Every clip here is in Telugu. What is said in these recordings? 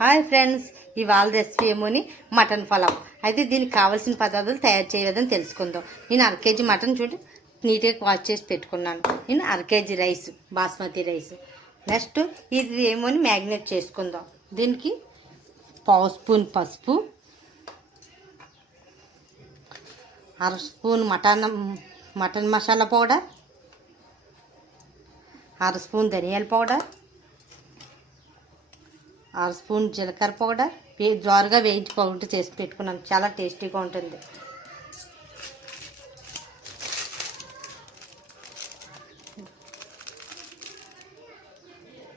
హాయ్ ఫ్రెండ్స్, ఇవాళ రెసిపీ ఏమోని మటన్ పలావ్. అయితే దీనికి కావాల్సిన పదార్థాలు తయారు చేయలేదని తెలుసుకుందాం. నేను అరకేజీ మటన్ నీట్గా వాష్ చేసి పెట్టుకున్నాను. నేను అరకేజీ రైస్, బాస్మతి రైస్. నెక్స్ట్ ఇది ఏమోని మ్యాగ్నేట్ చేసుకుందాం. దీనికి పావు స్పూన్ పసుపు, అర స్పూన్ మటన్ మసాలా పౌడర్, అర స్పూన్ ధనియాల పౌడర్, అర స్పూన్ జీలకర్ర పౌడర్ జారుగా వేయించి పౌడర్ చేసి పెట్టుకున్నాను. చాలా టేస్టీగా ఉంటుంది.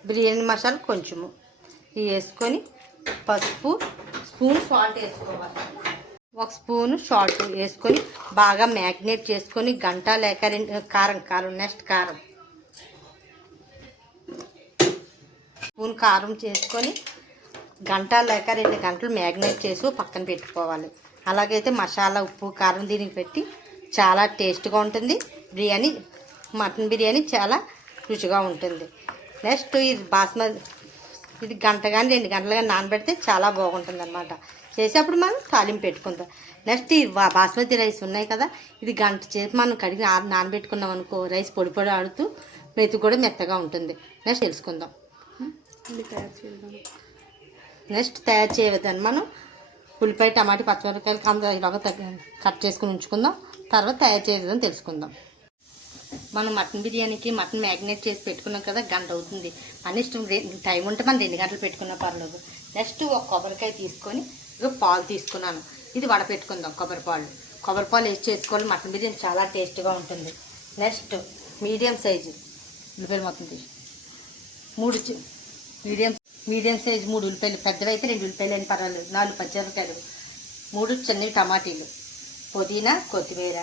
బిర్యానీ మసాలా కొంచెము వేసుకొని పసుపు, స్పూన్ సాల్ట్ వేసుకోవాలి. ఒక స్పూను సాల్ట్ వేసుకొని బాగా మ్యాగ్నేట్ చేసుకొని గంట లేక కారం నెక్స్ట్ కారం స్పూన్ కారం చేసుకొని గంట లేక 2 గంటలు మ్యాగ్నేట్ చేసి పక్కన పెట్టుకోవాలి. అలాగైతే మసాలా, ఉప్పు, కారం దీనికి పెట్టి చాలా టేస్ట్గా ఉంటుంది. మటన్ బిర్యానీ చాలా రుచిగా ఉంటుంది. నెక్స్ట్ ఇది గంట కానీ 2 గంటలు కానీ నానబెడితే చాలా బాగుంటుంది అన్నమాట. చేసేప్పుడు మనం తాలింపు పెట్టుకుందాం. నెక్స్ట్ ఈ బాస్మతి రైస్ ఉన్నాయి కదా, ఇది గంట చేసి మనం కడిగి నానబెట్టుకున్నాం అనుకో, రైస్ పొడి పొడి ఆడుతూ కూడా మెత్తగా ఉంటుంది. నెక్స్ట్ తెలుసుకుందాం. నెక్స్ట్ తయారు చేయవద్దని మనం ఉల్లిపాయ, టమాటా, పచ్చిమిరపకాయలు ఇలాగ కట్ చేసుకుని ఉంచుకుందాం. తర్వాత తయారు చేయదని తెలుసుకుందాం. మనం మటన్ బిర్యానీకి మటన్ మ్యాగ్నేట్ చేసి పెట్టుకున్నాం కదా, గంట అవుతుంది. మన ఇష్టం, టైం ఉంటే మనం 2 గంటలు పెట్టుకున్నా పర్లేదు. నెక్స్ట్ ఒక కొబ్బరికాయ తీసుకొని పాలు తీసుకున్నాను. ఇది వడపెట్టుకుందాం. కొబ్బరి పాలు వేసి చేసుకోవాలి. మటన్ బిర్యానీ చాలా టేస్ట్గా ఉంటుంది. నెక్స్ట్ మీడియం సైజు ఉల్లిపాయలు మొత్తం తీసి మీడియం సైజు 3 ఉల్లిపాయలు, పెద్దవైతే 2 ఉల్లిపాయలు అని పర్వాలేదు, 4 పచ్చిమిరపకాయలు, 3 చిన్న టమాటీలు, పుదీనా, కొత్తిమీర.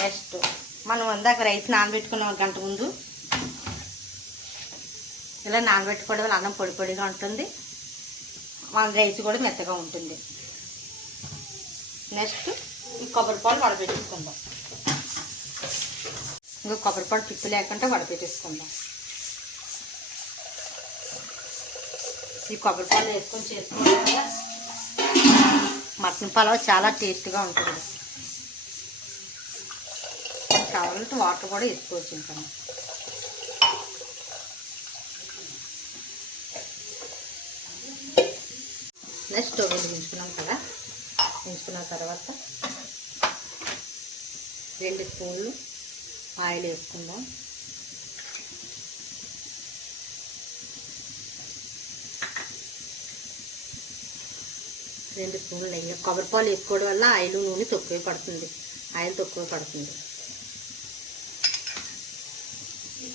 నెక్స్ట్ మనం అందాక రైస్ నానబెట్టుకున్నాం 1 గంట ముందు. ఇలా నానబెట్టుకోవడం వల్ల అన్నం పొడి పొడిగా ఉంటుంది, మన రైస్ కూడా మెత్తగా ఉంటుంది. నెక్స్ట్ ఈ కొబ్బరి పాలు వడపెట్టేసుకుందాం. ఇంకా కొబ్బరి పాలు పిప్పు లేకుండా వడపెట్టేసుకుందాం. ఈ కొబ్బరి పాలు వేసుకొని చేసుకోవడం వల్ల మటన్ పలావ్ చాలా టేస్ట్గా ఉంటుంది. కావాలంటే వాటర్ కూడా వేసుకోవచ్చు. ఇంకా నెక్స్ట్ స్టవ్ వెలిగించుకున్నాం కదా, వేసుకున్న తర్వాత 2 స్పూన్లు ఆయిల్ వేసుకుందాం. రెండు స్పూన్లు నెయ్యి. కొబ్బరి పాలు వేసుకోవడం వల్ల నూనె తక్కువ పడుతుంది.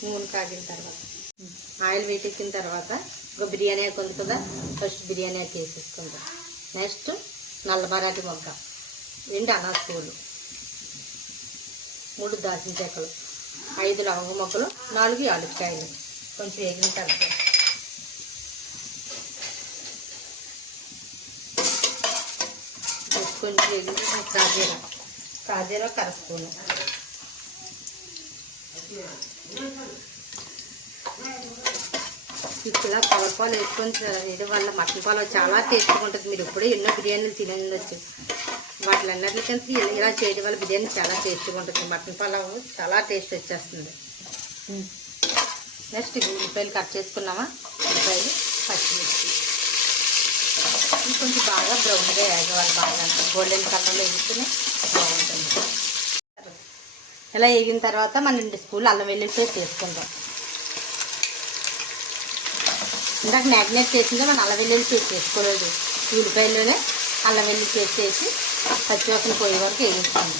నూనె కాగిన తర్వాత ఆయిల్ వేటెక్కిన తర్వాత ఒక బిర్యానీ ఆకు ఉంది కదా, ఫస్ట్ బిర్యానీ ఆకు వేసేసుకుందాం. నెక్స్ట్ నల్ల మరాఠీ మొగ్గ, 2 అనాస పువ్వులు, 3 దాల్చిన చెక్కలు, 5 లవంగ మొగ్గలు, 4 యాలక్కాయలు కొంచెం వేగిన తర్వాత కొంచెం వేగిన కాజీరా కర స్పూను. ఇలా కొబ్బరి పాలు వేసుకొని వేయడం వల్ల మటన్ పలావ్ చాలా టేస్ట్గా ఉంటుంది. మీరు ఎప్పుడూ ఎన్నో బిర్యానీలు తినవచ్చు. వాటిలన్నిటికంటే ఇలా చేయడం వల్ల బిర్యానీ చాలా టేస్ట్గా ఉంటుంది. మటన్ పలావ్ చాలా టేస్ట్ వచ్చేస్తుంది. నెక్స్ట్ ఉల్లిపాయలు కట్ చేసుకున్నామా, ఉల్లిపాయలు, పచ్చిమిర్చి కొంచెం బాగా బ్రౌన్గా వేగవాలి. బాగా గోల్డెన్ కలర్లో వేసుకుని బాగుంటుంది. ఇలా వేగిన తర్వాత మనం 2 స్పూన్లు అల్లం వెల్లుల్లి పేస్ట్ వేసుకుంటాం. ఇందాక మ్యాగ్నేట్ చేసిందే మనం అల్లం వెల్లుల్లి పేస్ట్ వేసుకోలేదు. ఉల్లిపాయల్లోనే అల్లం వెల్లుల్లి పేస్ట్ వేసి పచ్చివాసన పోయే వరకు వేయించుకుందాం.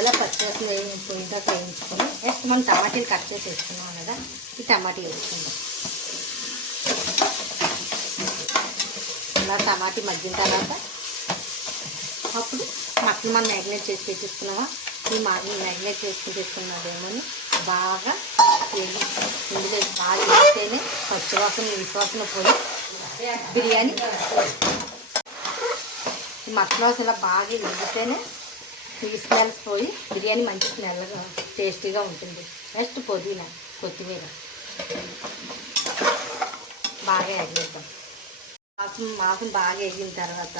ఇలా పచ్చివాసన పోయేదాకా వేయించుకొని నెక్స్ట్ మనం టమాటీలు కట్ చేసి వేసుకున్నాం కదా, ఈ టమాటీ వేసుకుందాం. ఇలా టమాటీ మగ్గిన తర్వాత అప్పుడు మటన్ మనం మ్యాగ్నేట్ చేసి పెట్టేసుకున్నామా, ఈ మటన్ మ్యాగ్నేట్ చేసుకుని పెట్టుకున్నాదేమోని బాగా ఇందులో బాగా వేస్తేనే పచ్చివాసన, నీటివాసన పోయి బిర్యానీ, ఈ మటన్ వాసన ఇలా బాగా వేగితేనే ఈ స్మెల్స్ పోయి బిర్యానీ మంచి స్మెల్గా టేస్టీగా ఉంటుంది. నెక్స్ట్ పుదీనా, కొత్తిమీర బాగా వేగేద్దాం. మాసం బాగా వేగిన తర్వాత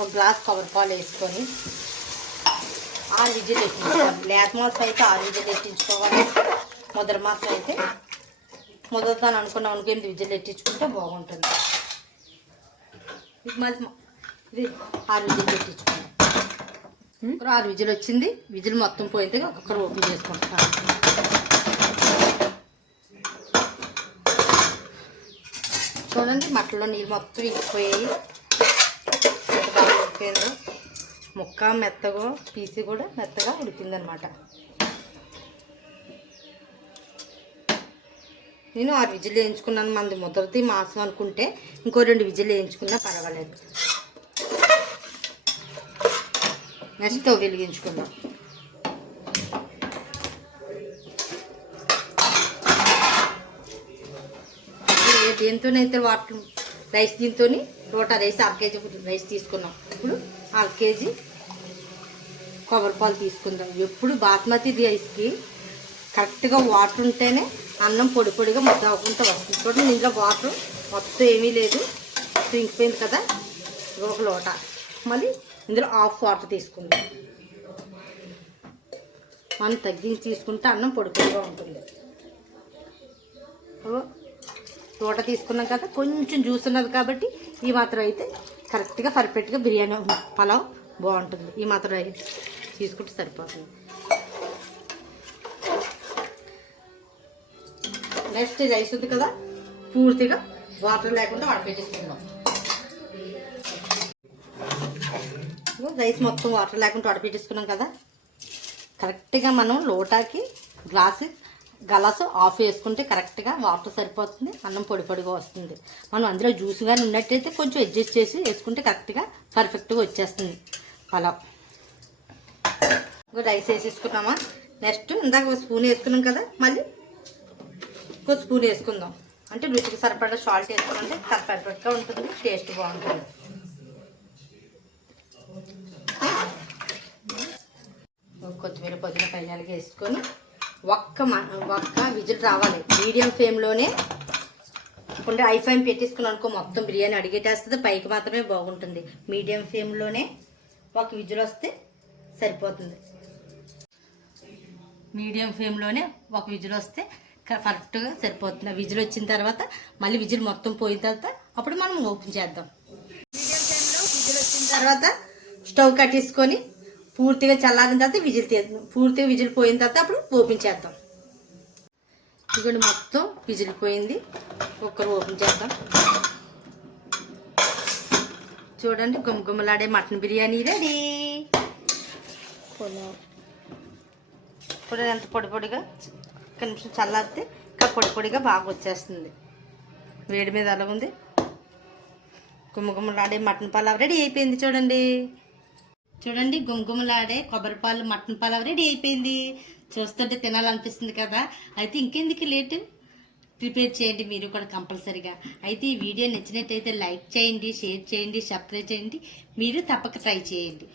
ఒక గ్లాస్ కొబ్బరి పాలు వేసుకొని 6 విజిల్ ఎట్టించుకోవాలి. లేత మాసం అయితే 6 విజిల్ ఎట్టించుకోవాలి. ముద్ర మాసం అయితే ముదరతాను అనుకున్నాం అనుకో 8 విజిల్ ఎట్టించుకుంటే బాగుంటుంది. మళ్ళీ ఇది 6 విజిల్ పెట్టించుకున్నాం. 6 విజిల్ వచ్చింది. విజిల్ మొత్తం పోయింది. ఒక్కొక్కరు ఓపెన్ చేసుకుంటాం. చూడండి మట్టలో నీళ్ళు మొత్తం ఇంకిపోయాయి. ఉడికింది. ముక్క మెత్తగా పీసి కూడా మెత్తగా ఉడికిందనమాట. నేను 6 విజిల్ వేయించుకున్నాను. మంది ముద్రది మాసం అనుకుంటే ఇంకో 2 విజిల్ వేయించుకున్నా పర్వాలేదు. నెక్స్ట్ స్టవ్ వెలిగించుకుందాం. దేంతోనైతే వాటర్ రైస్ దీంతో రోటా రైస్ 1/2 కేజీ రైస్ తీసుకున్నాం. ఇప్పుడు 1/2 కేజీ కొబ్బరి పాలు తీసుకుందాం. ఎప్పుడు బాస్మతి రైస్కి కరెక్ట్గా వాటర్ ఉంటేనే అన్నం పొడి పొడిగా ముద్ద అవ్వకుండా వస్తుంది. చూడండి ఇందులో వాటర్ మొత్తం ఏమీ లేదు, ఇంకిపోయింది కదా. ఒక లోట మళ్ళీ ఇందులో హాఫ్ వాటర్ తీసుకుందాం. మనం తగ్గించి తీసుకుంటే అన్నం పొడి పొడిగా ఉంటుంది. లోట తీసుకున్నాం కదా, కొంచెం జ్యూస్ ఉన్నది కాబట్టి ఈ మాత్రం అయితే కరెక్ట్గా పర్ఫెక్ట్గా బిర్యానీ పలావ్ బాగుంటుంది. ఈ మాత్రం రైస్ తీసుకుంటే సరిపోతుంది. నెక్స్ట్ రైస్ ఉంది కదా, పూర్తిగా వాటర్ లేకుండా వడపెట్టేసుకుందాం. రైస్ మొత్తం వాటర్ లేకుండా వడపెట్టేసుకున్నాం కదా. కరెక్ట్గా మనం లోటాకి గలాసు ఆఫ్ వేసుకుంటే కరెక్ట్గా వాటర్ సరిపోతుంది. అన్నం పొడి పొడిగా వస్తుంది. మనం అందులో జ్యూస్ కానీ ఉన్నట్టయితే కొంచెం అడ్జస్ట్ చేసి వేసుకుంటే కరెక్ట్గా పర్ఫెక్ట్గా వచ్చేస్తుంది పలావ్. రైస్ వేసేసుకున్నామా. నెక్స్ట్ ఇందాక ఒక స్పూన్ వేసుకున్నాం కదా, మళ్ళీ ఒక స్పూన్ వేసుకుందాం. అంటే రుచికి సరిపడా సాల్ట్ వేసుకుంటే పర్ఫెక్ట్గా ఉంటుంది, టేస్ట్ బాగుంటుంది. కొత్తిమీర పుదీనా పైనలుగా వేసుకొని ఒక్క విజిల్ రావాలి. మీడియం ఫ్లేమ్లోనే కొంచెం హై ఫ్లేమ్ పెట్టేసుకుని అనుకో మొత్తం బిర్యానీ అడిగేటేస్తుంది, పైకి మాత్రమే బాగుంటుంది. మీడియం ఫ్లేమ్లోనే ఒక విజిల్ వస్తే సరిపోతుంది. మీడియం ఫ్లేమ్లోనే ఒక విజిల్ వస్తే కరెక్ట్గా సరిపోతుంది. విజిల్ వచ్చిన తర్వాత మళ్ళీ విజిల్ మొత్తం పోయిన తర్వాత అప్పుడు మనం ఓపెన్ చేద్దాం. మీడియం ఫ్లేమ్లో విజిల్ వచ్చిన తర్వాత స్టవ్ కట్టేసుకొని పూర్తిగా చల్లారిన తర్వాత పూర్తిగా విజిల్ పోయిన తర్వాత అప్పుడు ఓపెన్ చేద్దాం. ఇదిగోండి మొత్తం విజిల్ పోయింది. ఒక్కరు ఓపెన్ చేద్దాం. చూడండి గుమ్మగుమ్మలాడే మటన్ బిర్యానీ రెడీ. ఇప్పుడు ఎంత పొడి పొడిగా ఒక్క నిమిషం చల్లారితే ఇంకా పొడి పొడిగా బాగా వచ్చేస్తుంది. వేడి మీద అలా ఉంది. గుమ్మగుమ్మలాడే మటన్ పలావ్ రెడీ అయిపోయింది. చూడండి గుమ్మగుమ్మలాడే కొబ్బరిపాలు మటన్ పలావ్ రెడీ అయిపోయింది. చూస్తుంటే తినాలనిపిస్తుంది కదా. అయితే ఇంకెందుకు లేటు, ప్రిపేర్ చేయండి మీరు కూడా కంపల్సరీగా. అయితే ఈ వీడియో నచ్చినట్టయితే లైక్ చేయండి, షేర్ చేయండి, సబ్స్క్రైబ్ చేయండి. మీరు తప్పక ట్రై చేయండి.